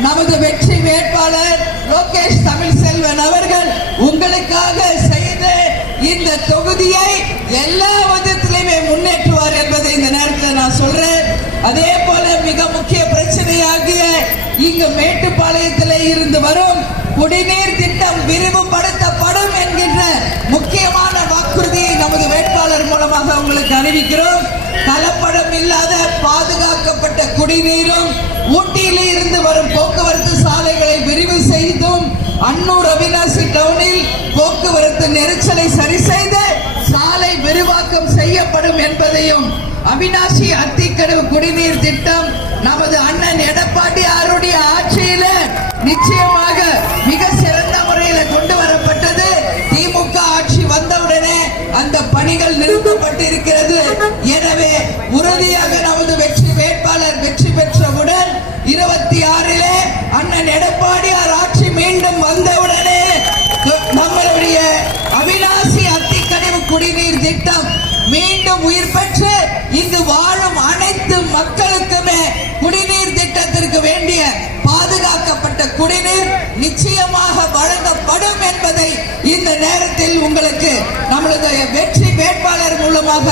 நமது வெற்றி வேட்பாளர் லோகேஷ் தமிழ் செல்வன் அவர்கள் உங்களுக்காக செய்த இந்த தொகுதியை எல்லா விதத்திலுமே முன்னேற்றுவார் என்பதை இந்த நேரத்தில் நான் சொல்றேன். அதே போல மிக முக்கிய பிரச்சனையாகிய இங்கு மேட்டுப்பாளையத்திலே இருந்து வரும் குடிநீர் திட்டம் விரிவுபடுத்தப்படும் என்கின்ற முக்கியமான நமது வேட்பாளர் மூலமாக உங்களுக்கு அறிவிக்கிறோம். கலப்படம் இல்லாத பாதுகாக்கப்பட்ட குடிநீரும் ஊட்டியிலே இருந்து வரும் போக்குவரத்து சாலைகளை விரிவு செய்தும் அன்னூர் அவினாசி டவுனில் போக்குவரத்து நெரிசலை சரி செய்து சாலை விரிவாக்கம் செய்யப்படும் என்பதையும் அவினாசி அத்திக்கடவு குடிநீர் திட்டம் நமது அண்ணன் எடப்பாடி ஆருடைய ஆட்சியில நிச்சயம் நிறுத்தப்பட்டிருக்கிறது எனவே உறுதியாக நமது வெற்றி வேட்பாளர் வெற்றி பெற்றவுடன் இருபத்தி ஆறிலே அண்ணன் எடப்பாடியார் ஆட்சி மீண்டும் வந்தவுடனே நம்மளுடைய அவிநாசி அத்திக்கழிவு குடிநீர் திட்டம் மீண்டும் உயிர் பெற்று இங்கு வாழும் அனைத்து மக்களுக்குமே குடிநீர் திட்டத்திற்கு வேண்டிய பாதுகாக்கப்பட்ட குடிநீர் நிச்சயமாக வழங்கப்படும் என்பதை இந்த நேரத்தில் உங்களுக்கு நம்மளுடைய வெற்றி வேட்பாளர் மூலமாக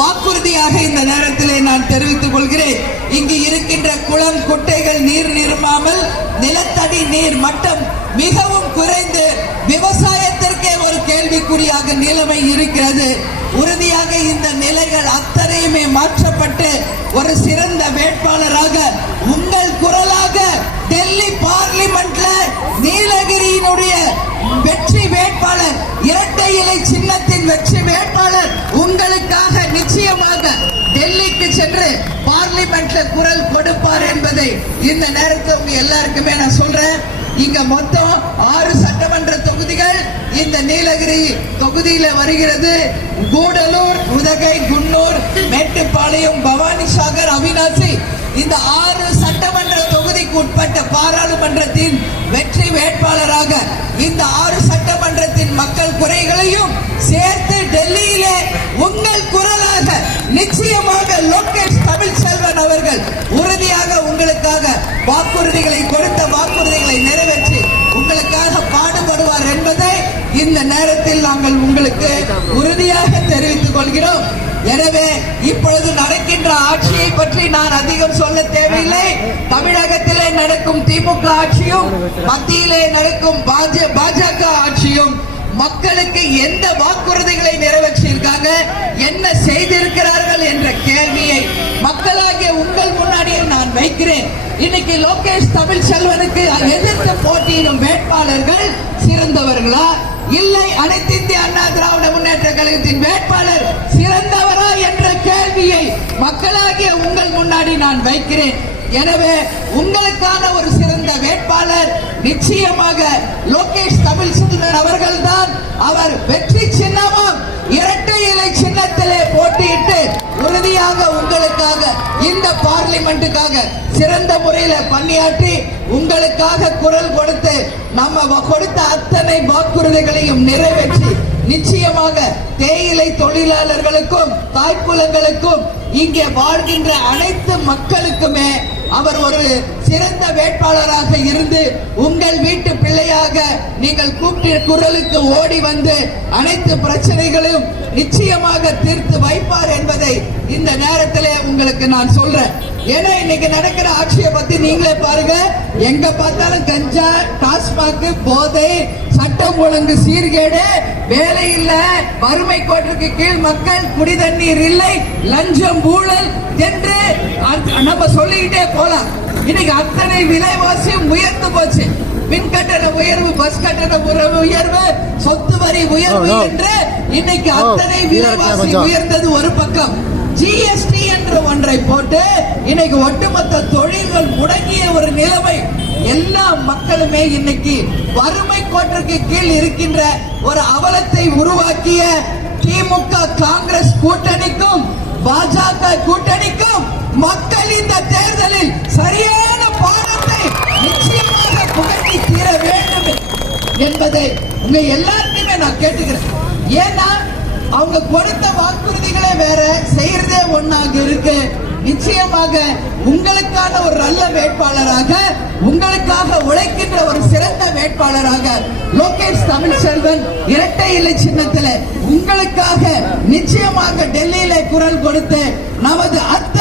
வாக்குறுதியாக இந்த நேரத்திலே நான் தெரிவித்துக் கொள்கிறேன். இங்கு இருக்கின்ற குளம் குட்டைகள் நீர் நிரம்பாமல் நிலத்தடி நீர் மட்டம் மிகவும் குறைந்து விவசாயத்திற்கே ஒரு கேள்விக்குறியாக நிலைமை இருக்கிறது. உறுதியாக இந்த நிலைகள் அத்தனையுமே மாற்றப்பட்டு ஒரு சிறந்த வேட்பாளராக உங்கள் டெல்லி பார்லிமெண்ட்ல நீலகிரியினுடைய வெற்றி வேட்பாளர் இரட்டை இலை சின்னத்தின் வெற்றி வேட்பாளர் உங்களுக்காக நிச்சயமாக டெல்லிக்கு சென்று பார்லிமெண்ட்ல குரல் கொடுப்பார் என்பதை இந்த நேரத்தில் உங்க எல்லாருக்குமே நான் சொல்றேன். இங்க மொத்தம் ஆறு சட்டமன்ற தொகுதிகள் இந்த நீலகிரி தொகுதியில வருகிறது. கூடலூர் உதகை குன்னூர் மேட்டுப்பாளையம் பவானி சாகர் அவினாசி இந்த ஆறு சட்டமன்ற சட்டமன்றத்தின் வெற்றி வேட்பாளராக இந்த ஆறு சட்டமன்றத்தின் மக்கள் குறைகளையும் சேர்த்து டெல்லியிலே உங்கள் குரலாக நிச்சயமாக லோகேஷ் தமிழ்செல்வன் அவர்கள் உறுதியாக உங்களுக்காக வாக்குறுதிகளை கொடுத்த வாக்குறுதிகளை நிறைவேற்ற இந்த நேரத்தில் நாங்கள் உங்களுக்கு உறுதியாக தெரிவித்துக் கொள்கிறோம். எனவே இப்பொழுது நடக்கின்ற ஆட்சியை பற்றி நான் அதிகம் சொல்ல தேவையில்லை. தமிழகத்திலே நடக்கும் திமுக ஆட்சியும் மத்தியிலே நடக்கும் பாஜ- பாஜக ஆட்சியும் மக்களுக்கு எந்த வாக்குறுதிகளை நிறைவேற்றியிருக்காங்க என்ன செய்திருக்கிறார்கள் என்ற கேள்வியை மக்களாகிய உங்கள் முன்னாடியே நான் வைக்கிறேன். இன்னைக்கு லோகேஷ் தமிழ் செல்வனுக்கு எதிர்த்து போட்டியிடும் வேட்பாளர்கள் சிறந்தவர்களா? இல்லை அனைத்து இந்திய அண்ணா திராவிட முன்னேற்ற கழகத்தின் வேட்பாளர் சிறந்தவரா என்ற கேள்வியை மக்களாகிய உங்கள் முன்னாடி நான் வைக்கிறேன். எனவே உங்களுக்கான ஒரு சிறந்த வேட்பாளர் நிச்சயமாக லோகேஷ் தமிழ் அவர்கள் தான் அவர் வெற்றி சின்னமும் இரட்டை இலை சின்னத்திலே போட்டியிட்டு உறுதியாக உங்களுக்காக இந்த பார்லிமெண்ட்டுக்காக சிறந்த முறையில பணியாற்றி உங்களுக்காக குரல் கொடுத்து நம்ம கொடுத்த அத்தனை வாக்குறுதிகளையும் நிறைவேற்றி நிச்சயமாக தேயிலை தொழிலாளர்களுக்கும் தாய்க்குலங்களுக்கும் இங்கே வாழ்கின்ற அனைத்து மக்களுக்குமே அவர் ஒரு சிறந்த வேட்பாளராக இருந்து உங்கள் வீட்டு பிள்ளையாக நீங்கள் கூப்பிட்ட குரலுக்கு ஓடி வந்து அனைத்து பிரச்சனைகளையும் நிச்சயமாக தீர்த்து வைப்பார் என்பதை இந்த நேரத்திலே உங்களுக்கு நான் சொல்றேன். ஏன்னா இன்னைக்கு நடக்கிற ஆட்சியை பத்தி நீங்களே பாருங்க. எங்க பார்த்தாலும் கஞ்சா டாஸ்மாக் போதை சட்டம் ஒழுங்கு சீர்கேடு வேலை இல்ல வறுமை கோட்டிற்கு கீழ் மக்கள் குடி தண்ணீர் இல்லை லஞ்சம் ஊழல் என்று நம்ம சொல்லிக்கிட்டே போலாம். இன்னைக்கு அத்தனை விலைவாசியும் உயர்ந்து போச்சு மின் கட்டண உயர்வு பஸ் கட்டண உற- உயர்வு சொத்து வரி உயர்வு. என்று இன்னைக்கு அத்தனை விலைவாசி. உயர்ந்தது ஒரு பக்கம் ஜிஎஸ்டி என்ற ஒன்றை போட்டு இன்னைக்கு ஒட்டுமொத்த தொழில்கள் முடங்கிய ஒரு நிலைமை எல்லா மக்களுமே இன்னைக்கு வறுமை கோட்டிற்கு கீழ் இருக்கின்ற ஒரு அவலத்தை உருவாக்கிய திமுக காங்கிரஸ் கூட்டணிக்கும் பாஜக கூட்டணிக்கும் மக்கள் இந்த தேர்தலில் சரியான பாடத்தை நிச்சயமாக புகட்டி தீர வேண்டும் என்பதை உங்க எல்லாருக்குமே நான் கேட்டுக்கிறேன். ஏன்னா அவங்க கொடுத்த வாக்குறுதிகளே வேற செய்யறதே ஒண்ணாக இருக்கு. நிச்சயமாக உங்களுக்கான ஒரு நல்ல வேட்பாளராக உங்களுக்காக உழைக்கின்ற ஒரு சிறந்த வேட்பாளராக லோகேஷ் தமிழ்ச்செல்வன் இரட்டை இலை சின்னத்தில் உங்களுக்காக நிச்சயமாக டெல்லியில குரல் கொடுத்து நமது அத்த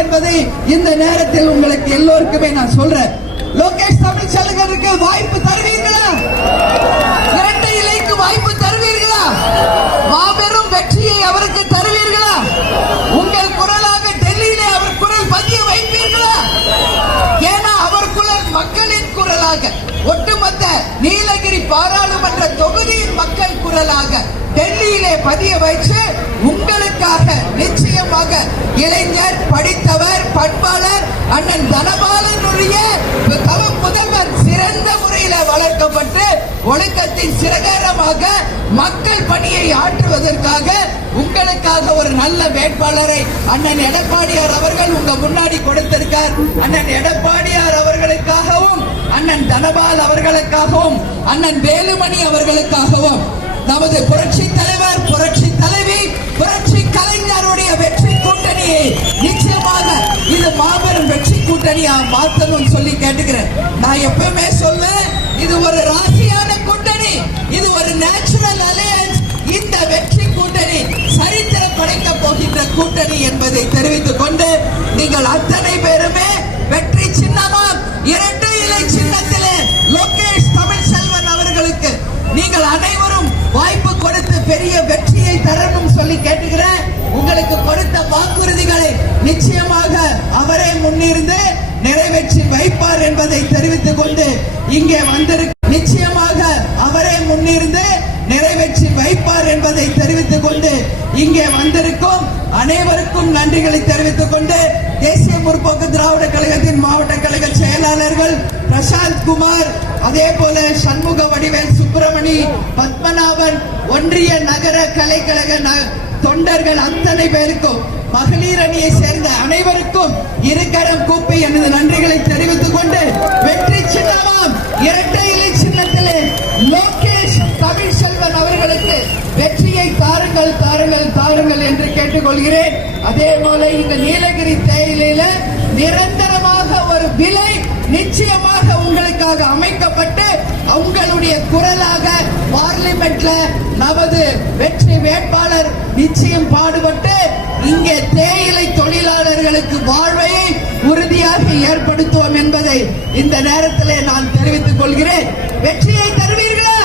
என்பதை இந்த நேரத்தில் உங்களுக்கு எல்லோருக்குமே நான் சொல்றேன். லோகேஷ் தமிழ்ச்செல்வனுக்கு வாய்ப்பு தருவீர்களா? இரட்டை இலைக்கு வாய்ப்பு தருவீர்களா? மாபெரும் வெற்றியை அவருக்கு தருவீர்களா? உங்கள் குரலாக டெல்லியிலே அவர் குரல் பதிய வைப்பீர்களா? ஏன்னா அவர் குரல் மக்களின் குரலாக ஒட்டுமொத்த நீலகிரி பாராளுமன்ற தொகுதியின் மக்கள் குரலாக டெல்லியிலே பதிய வைத்து உங்களுக்காக நிச்சயமாக இளைஞர் படித்தவர் பண்பாளர் அண்ணன் தனபாலனுடைய தவ முதல்வர் சிறந்த முறையில வளர்க்கப்பட்டு ஒழுக்கத்தின் சிறகரமாக மக்கள் பணியை ஆற்றுவதற்காக உங்களுக்காக ஒரு நல்ல வேட்பாளரை அண்ணன் எடப்பாடியார் அவர்கள் உங்க முன்னாடி கொடுத்திருக்கார். அண்ணன் எடப்பாடியார் அவர்களுக்காகவும் அண்ணன் தனபால் அவர்களுக்காகவும் அண்ணன் வேலுமணி அவர்களுக்காகவும். நமது புரட்சி தலைவர் புரட்சி புரட்சி கலைஞருடைய வெற்றி கூட்டணியை நிச்சயமாக இது மாபெரும் வெற்றி கூட்டணியா மாத்தணும் சொல்லி கேட்டுக்கிறேன். நான் எப்பவுமே சொல்லுவேன் இது ஒரு ராசியான கூட்டணி இது ஒரு நேச்சுரல் அலையன்ஸ் இந்த வெற்றி கூட்டணி சரித்திரம் படைக்க போகின்ற கூட்டணி என்பதை தெரிவித்துக் கொண்டு நீங்கள் அத்தனை சொல்லி கேட்டுக்கிறேன் உங்களுக்கு கொடுத்த வாக்குறுதிகளை நிச்சயமாக அவரே முன்னிருந்து நிறைவேற்றி வைப்பார் என்பதை தெரிவித்துக் கொண்டு இங்கே வந்திருக்க நிச்சயமாக அவரே முன்னிருந்து நிறைவேற்றி வைப்பார் என்பதை தெரிவித்துக் கொண்டு இங்கே வந்திருக்கும் அனைவருக்கும் நன்றிகளை தெரிவித்துக் கொண்டு தேசிய முற்போக்கு திராவிட கழகத்தின் மாவட்ட கழக செயலாளர்கள் பிரசாந்த் குமார் அதே போல சண்முக வடிவேல் சுப்பிரமணி பத்மநாபன் ஒன்றிய நகர கலைக்கழக ந- தொண்டர்கள் அத்தனை பேருக்கும் மகளிர் அணியை சேர்ந்த அனைவருக்கும் இருக்கரம் கூப்பி எனது நன்றிகளை தெரிவித்துக் கொண்டு வெற்றி சின்னமாம். இரட்டை இலை சின்னத்திலே லோகேஷ் தமிழ்செல்வன் அவர்களுக்கு வெற்றியை தாருங்கள் தாருங்கள் தாருங்கள் என்று கேட்டுக்கொள்கிறேன். அதே போல இந்த நீலகிரி தேயிலையில நிரந்தரமாக ஒரு விலை நிச்சயமாக உங்களுக்காக அமைக்கப்பட்டு உங்களுடைய குரலாக பார்லிமெண்ட்ல நமது வெற்றி வேட்பாளர் நிச்சயம் பாடுபட்டு இங்கே தேயிலை தொழிலாளர்களுக்கு வாழ்வையை உறுதியாக ஏற்படுத்துவோம் என்பதை இந்த நேரத்திலே நான் தெரிவித்துக் கொள்கிறேன். வெற்றியை தருவீர்களா?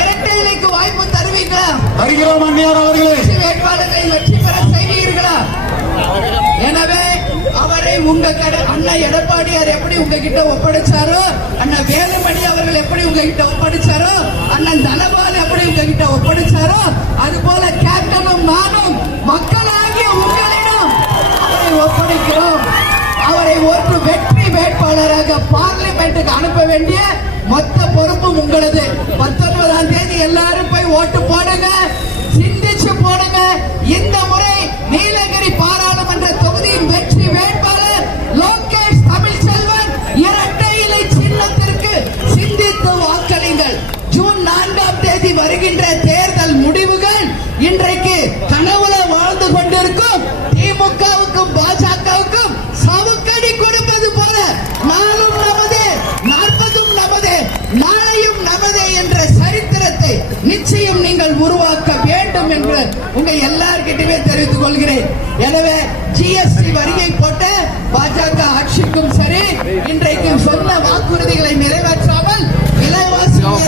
இரட்டை இலைக்கு வாய்ப்பு தருவீர்களா? வருகிறோம் அந்நியார் அவர்களே. வெற்றி உங்க கடை அண்ணன் எடப்பாடியார் எப்படி உங்ககிட்ட ஒப்படைச்சாரோ அண்ணன் வேலுமணி அவர்கள் எப்படி உங்ககிட்ட ஒப்படைச்சாரோ அண்ணன் தனபால் எப்படி உங்ககிட்ட ஒப்படைச்சாரோ அது போல கேப்டனும் நானும் மக்களாகிய உங்களிடம் அவரை ஒப்படைக்கிறோம். அவரை ஒரு வெற்றி வேட்பாளராக பார்லிமெண்ட்டுக்கு அனுப்ப வேண்டிய மொத்த பொறுப்பும் உங்களது. பத்தொன்பதாம் தேதி எல்லாரும் போய் ஓட்டு போடுங்க சிந்திச்சு போடுங்க. இந்த முறை நீலகிரி வருகின்ற தேர்தல் முடிவுகள் இன்றைக்கு கனவுல வாழ்ந்து கொண்டிருக்கும். திமுகவுக்கும் பாஜகவுக்கும் சவுக்கடி கொடுப்பது போல நானும் நமது நாற்பதும் நமது நாளையும் நமது என்ற சரித்திரத்தை நிச்சயம் நீங்கள் உருவாக்க வேண்டும் என்று உங்க எல்லார்கிட்டயுமே தெரிவித்துக் கொள்கிறேன். எனவே ஜிஎஸ்டி வரியை போட்ட பாஜக ஆட்சிக்கும் சரி இன்றைக்கு சொன்ன வாக்குறுதிகளை நிறைவேற்ற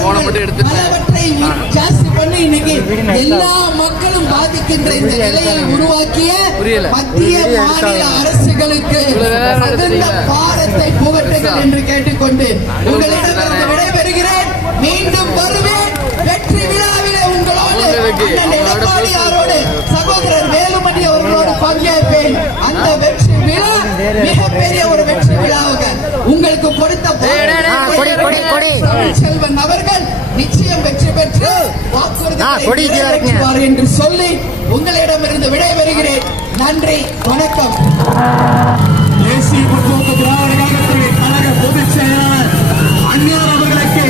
போன மட்டும் எடுத்துட்டு. பலவற்றை ஜாஸ்தி பண்ணி. இன்னைக்கு எல்லா மக்களும் பாதிக்கின்ற இந்த நிலையை உருவாக்கிய. மத்திய மாநில. அரசுகளுக்கு. பாரத்தை புகட்டுங்கள் என்று கேட்டுக்கொண்டு உங்களிடமிருந்து விடைபெறுகிறேன். மீண்டும் வருவேன். வெற்றி விழாவிலே உங்களோடு எடப்பாடியாரோடு சகோதரர் வேலுமணி அவர்களோடு பங்கேற்பேன். அந்த வெற்றி விழா மிகப்பெரிய ஒரு வெற்றி விழாவாக உங்களுக்கு கொடுத்த செல்வன் அவர்கள் நிச்சயம் வெற்றி பெற்று வாக்குறுதி என்று சொல்லி உங்களிடம் உங்களிடமிருந்து விடைபெறுகிறேன். நன்றி வணக்கம். தேசிய முற்போக்கு திராவிட கழக பொதுச் செயலாளர் அந்நியார் அவர்களுக்கு